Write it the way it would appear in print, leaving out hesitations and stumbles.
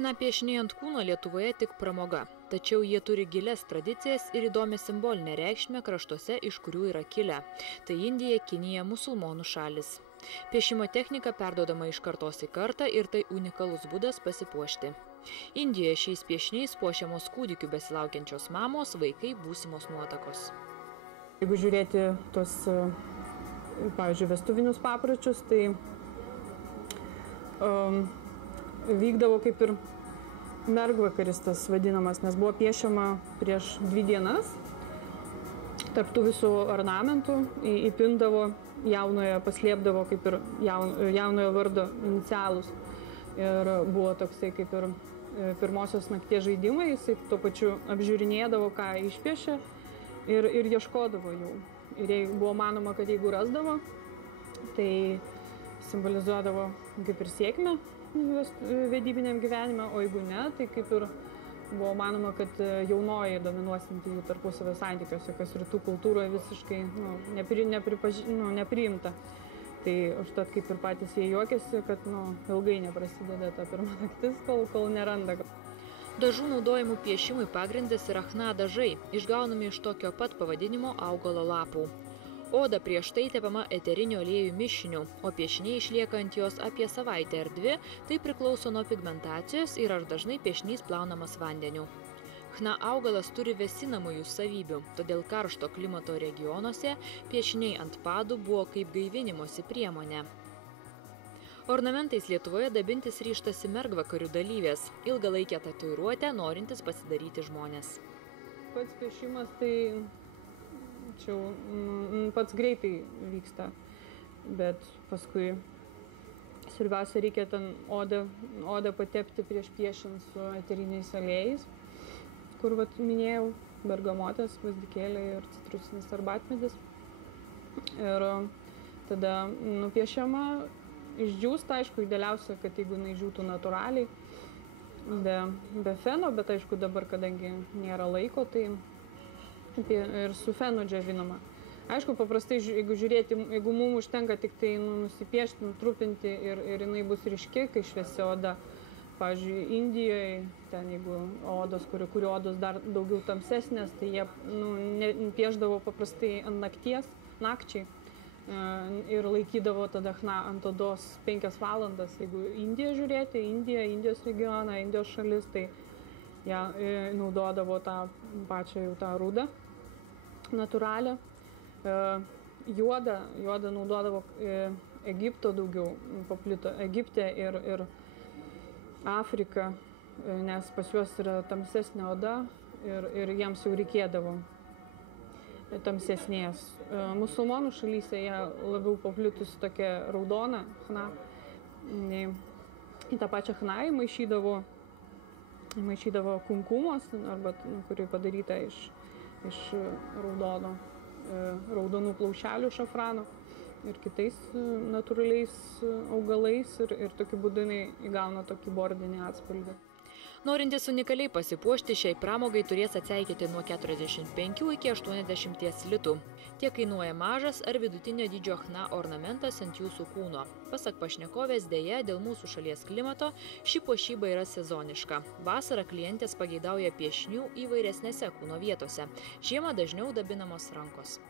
Chna piešiniai ant kūno Lietuvoje tik pramoga, tačiau jie turi gilias tradicijas ir įdomią simbolinę reikšmę kraštuose, iš kurių yra kilę. Tai Indija, Kinija, musulmonų šalis. Piešimo technika perduodama iš kartos į kartą ir tai unikalus būdas pasipuošti. Indijoje šiais piešiniais puošiamos kūdikių besilaukiančios mamos, vaikai, būsimos nuotakos. Jeigu žiūrėti tos, pavyzdžiui, vestuvinius papročius, tai vykdavo kaip ir mergvakaris tas vadinamas, nes buvo piešiama prieš 2 dienas. Tarp tų visų ornamentų įpindavo jaunojo, paslėpdavo kaip ir jaunojo vardo inicialus. Ir buvo toksai kaip ir pirmosios nakties žaidimai, jisai tuo pačiu apžiūrinėdavo, ką išpiešė ir ieškodavo jų. Ir buvo manoma, kad jeigu rasdavo, tai simbolizuodavo kaip ir sėkmę vedybiniam gyvenime, o jeigu ne, tai kaip ir buvo manoma, kad jaunoji dominuosinti jų tarpusavio santykiuose, kas rytų kultūroje visiškai nepriimta. Tai užtat kaip ir patys jie juokiasi, kad ilgai neprasideda ta pirma naktis, kol neranda. Dažų naudojimų piešimui pagrindas yra chna dažai, išgaunami iš tokio pat pavadinimo augalo lapų. Oda prieš tai tepama eterinių aliejų mišiniu, o piešiniai išlieka ant jos apie savaitę ar 2, tai priklauso nuo pigmentacijos ir ar dažnai piešinys plaunamas vandeniu. Chna augalas turi vėsinamųjų savybių, todėl karšto klimato regionuose piešiniai ant padų buvo kaip gaivinimosi priemonė. Ornamentais Lietuvoje dabintis ryžtasi mergvakarių dalyvės, ilgalaikę tatuiruotę norintis pasidaryti žmonės. Pats piešimas tai pats greitai vyksta, bet paskui svarbiausia reikia ten odą patepti prieš piešiant su eteriniais aliejais, kur minėjau, bergamotės, gvazdikėliai ir citrusinis arbatmedis. Ir tada nupiešiama, išdžiūsta, aišku, idealiausia, kad jeigu jinai džiūtų natūraliai, be feno, bet aišku dabar, kadangi nėra laiko, tai ir su fenu džiovinama. Aišku, paprastai, jeigu mums užtenka tik tai nusipiešti, nutrupinti ir jinai bus ryški, kai šviesi oda. Pavyzdžiui, Indijoje, ten jeigu kurių odos dar daugiau tamsesnės, tai jie pieždavo paprastai ant nakčiai ir laikydavo tada chna ant odos 5 valandas. Jeigu Indiją žiūrėti, Indijos regioną, Indijos šalis, tai jie naudodavo tą pačią jau tą rudą natūralią. Juodą naudodavo Egipto daugiau paplito, Egipte ir Afrika, nes pas juos yra tamsesnė oda ir jiems jau reikėdavo tamsesnės. Musulmonų šalyse jie labiau paplitusi tokia raudona chna. Į tą pačią chną įmaišydavo kumkumos, arba kuri padaryta iš raudonų plaušelių šafrano ir kitais natūraliais augalais ir tokiu būdu įgauna tokį bordinį atspalvį. Norintys unikaliai pasipuošti šiai pramogai turės atseikėti nuo 45 iki 80 litų. Tiek kainuoja mažas ar vidutinio dydžio chna ornamentas ant jūsų kūno. Pasak pašnekovės, deja, dėl mūsų šalies klimato ši puošyba yra sezoniška. Vasarą klientės pageidauja piešinių įvairesnėse kūno vietose. Žiemą dažniau dabinamos rankos.